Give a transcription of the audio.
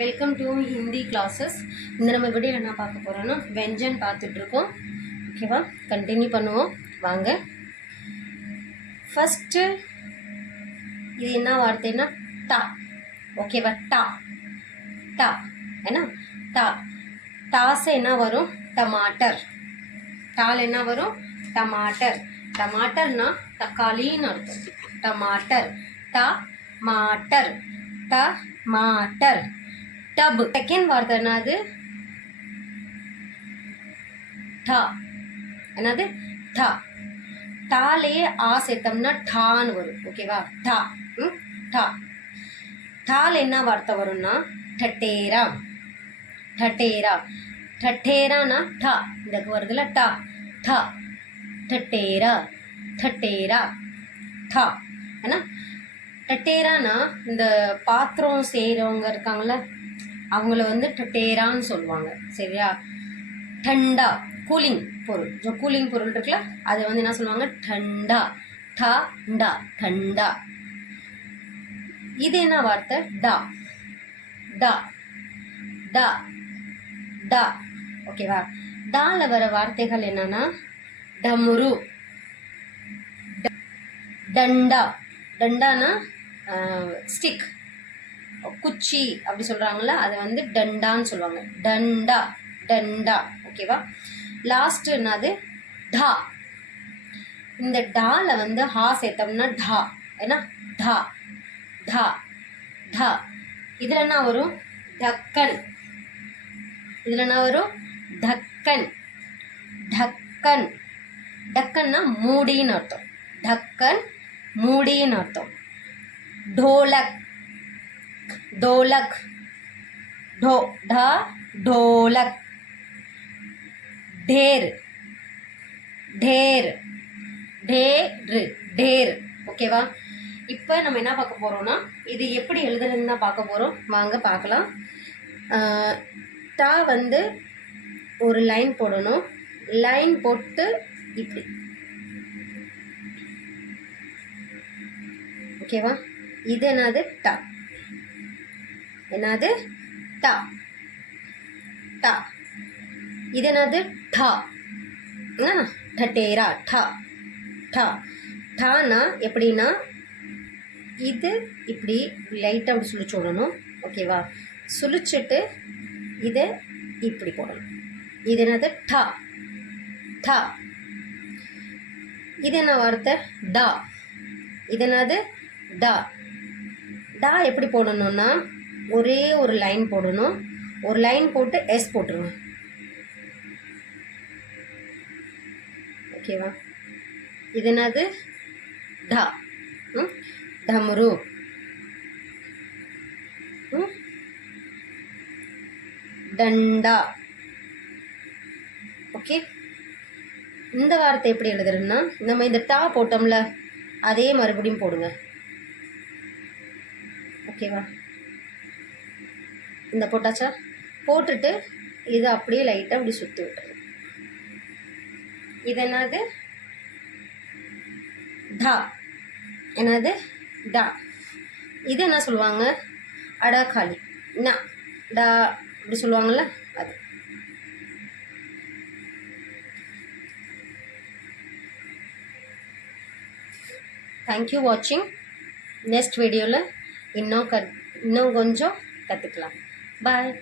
Welcome to Hindi classes. இந்த நம்ம வீடியோவில் என்ன பார்க்க போகிறோன்னா வெஞ்சன் பார்த்துட்ருக்கோம். ஓகேவா, கண்டினியூ பண்ணுவோம் வாங்க. ஃபஸ்ட்டு இது என்ன வார்த்தைன்னா டா. ஓகேவா, டா டா ஏன்னா டா. டாஸை என்ன வரும்? டமாட்டர். டால் என்ன வரும்? டமாட்டர். டமாட்டர்னா தக்காளின்னு அர்த்தம். டமாட்டர். டமாட்டர். டமாட்டர். டப். செகண்ட் வார்த்தை என்னது? டா. என்னது? டா. டாலே ஆ சேர்த்தோம்னா டான்னு வரும். ஓகேவா, டா. டா. டால் என்ன வார்த்தை வரும்னா டட்டேரா. டட்டேரா. டட்டேரானா டா. இந்த வருதுல டா. டா. டட்டேரா. டட்டேரா. டா. ஏன்னா டட்டேரானா இந்த பாத்திரம் செய்கிறவங்க இருக்காங்கள, அவங்கள வந்து டட்டேரான்னு சொல்லுவாங்க. சரியா? டண்டா கூலிங் பொருள். கூலிங் பொருள் இருக்குல்ல, அதை வந்து என்ன சொல்லுவாங்க? டண்டா. டண்டா. டண்டா. இது என்ன வார்த்தை? டா. டா. டா. டா. ஓகேவா? டால வர வார்த்தைகள் என்னன்னா டமுரு. டண்டா. டண்டானா ஸ்டிக், குச்சி அப்படி சொல்கிறாங்கள, அதை வந்து டண்டான்னு சொல்லுவாங்க. டண்டா. டண்டா. ஓகேவா? லாஸ்ட் என்னது? டா. இந்த டால வந்து ஹா சேர்த்தோம்னா டா. ஏன்னா டா. டா. டா. இதில் என்ன வரும்? டக்கன். இதில் என்ன வரும்? டக்கன். டக்கன். டக்கன்னா மூடின்னு அர்த்தம். டக்கன் மூடின்னு அர்த்தம். ढोलक. ढोलक. ढो ढ ढोलक. ढेर. ढेर. ढेर. ढेर. ஓகேவா? இப்போ நம்ம என்ன பார்க்க போகிறோம்னா, இது எப்படி எழுதுறதுன்னு தான் பார்க்க போகிறோம். வாங்க பார்க்கலாம். டா வந்து ஒரு லைன் போடணும். லைன் போட்டு இப்படி. ஓகேவா? இது என்னது? டா. என்னது? டா. டா. இது என்னது? டா. என்ன? டட்டேரா. டா. டா. டானா எப்படின்னா இது இப்படி லைட்டாக அப்படி சுழிச்சு விடணும். ஓகேவா? சுழிச்சிட்டு இதை இப்படி போடணும். இது என்னது? டா. டா. இது என்ன வார்த்தை? டா. இது என்னது? டா. டா எப்படி போடணும்னா ஒரே ஒரு லைன் போடணும். ஒரு லைன் போட்டு எஸ் போட்டுருங்க. ஓகேவா? இது என்னது? டா. டமுரு. டண்டா. ஓகே, இந்த வார்த்தை எப்படி எழுதுறதுன்னா, நம்ம இந்த டா போட்டோம்ல, அதே மறுபடியும் போடுங்க. ஓகேவா? இந்த போட்டாச்சா? போட்டுட்டு இதை அப்படியே லைட்டாக அப்படி சுற்றி விட்டுருங்க. இது என்னது? டா. என்னது? டா. இது என்ன சொல்லுவாங்க? அடாக்காளி. நா டா அப்படி சொல்லுவாங்கள்ல, அது. தேங்க்யூ வாட்சிங். நெக்ஸ்ட் வீடியோவில் இன்னும் கொஞ்சம் கற்றுக்கலாம். பாய்.